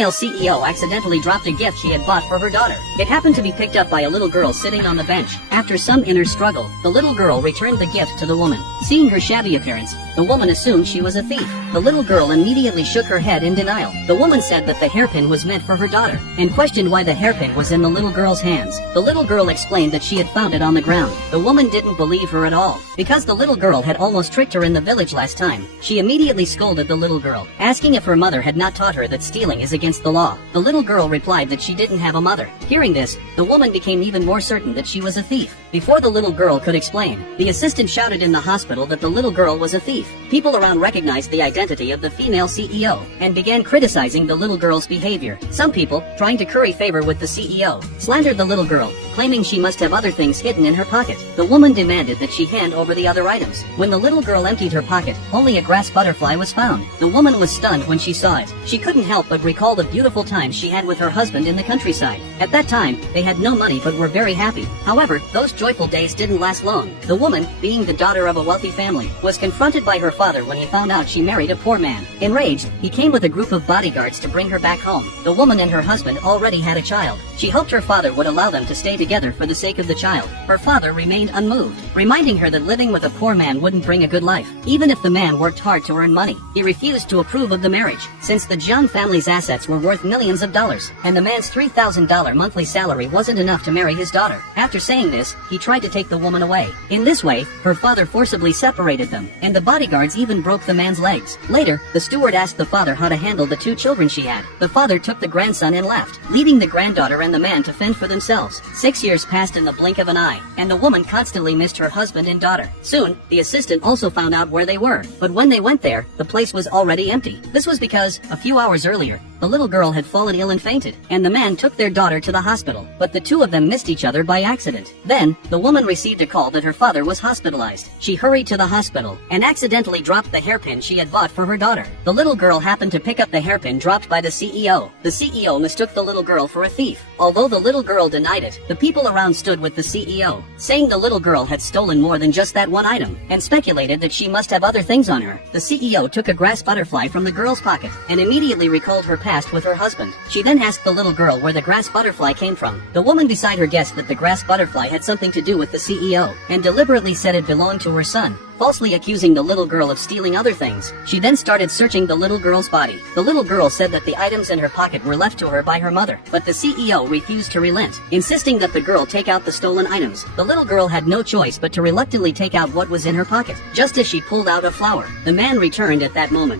female CEO accidentally dropped a gift she had bought for her daughter. It happened to be picked up by a little girl sitting on the bench. After some inner struggle, the little girl returned the gift to the woman. Seeing her shabby appearance, the woman assumed she was a thief. The little girl immediately shook her head in denial. The woman said that the hairpin was meant for her daughter, and questioned why the hairpin was in the little girl's hands. The little girl explained that she had found it on the ground. The woman didn't believe her at all, because the little girl had almost tricked her in the village last time. She immediately scolded the little girl, asking if her mother had not taught her that stealing is against the law. The little girl replied that she didn't have a mother. Hearing this, the woman became even more certain that she was a thief. Before the little girl could explain, the assistant shouted in the hospital that the little girl was a thief. People around recognized the identity of the female CEO and began criticizing the little girl's behavior. Some people, trying to curry favor with the CEO, slandered the little girl, claiming she must have other things hidden in her pocket. The woman demanded that she hand over the other items. When the little girl emptied her pocket, only a grass butterfly was found. The woman was stunned when she saw it. She couldn't help but recall the beautiful times she had with her husband in the countryside. At that time, they had no money but were very happy. However, those joyful days didn't last long. The woman, being the daughter of a wealthy family, was confronted by her father when he found out she married a poor man. Enraged, he came with a group of bodyguards to bring her back home. The woman and her husband already had a child. She hoped her father would allow them to stay together for the sake of the child. Her father remained unmoved, reminding her that living with a poor man wouldn't bring a good life, even if the man worked hard to earn money. He refused to approve of the marriage, since the John family's assets were worth millions of dollars, and the man's $3,000 monthly salary wasn't enough to marry his daughter. After saying this, he tried to take the woman away. In this way, her father forcibly separated them, and the bodyguards even broke the man's legs. Later, the steward asked the father how to handle the two children she had. The father took the grandson and left, leaving the granddaughter and the man to fend for themselves. 6 years passed in the blink of an eye, and the woman constantly missed her husband and daughter. Soon, the assistant also found out where they were, but when they went there, the place was already empty. This was because, a few hours earlier, the little girl had fallen ill and fainted, and the man took their daughter to the hospital, but the two of them missed each other by accident. Then, the woman received a call that her father was hospitalized. She hurried to the hospital, and accidentally dropped the hairpin she had bought for her daughter. The little girl happened to pick up the hairpin dropped by the CEO. The CEO mistook the little girl for a thief. Although the little girl denied it, the people around stood with the CEO, saying the little girl had stolen more than just that one item, and speculated that she must have other things on her. The CEO took a grass butterfly from the girl's pocket, and immediately recalled her past with her husband. She then asked the little girl where the grass butterfly came from. The woman beside her guessed that the grass butterfly had something to do with the CEO, and deliberately said it belonged to her son, falsely accusing the little girl of stealing other things. She then started searching the little girl's body. The little girl said that the items in her pocket were left to her by her mother, but the CEO refused to relent, insisting that the girl take out the stolen items. The little girl had no choice but to reluctantly take out what was in her pocket. Just as she pulled out a flower, the man returned at that moment.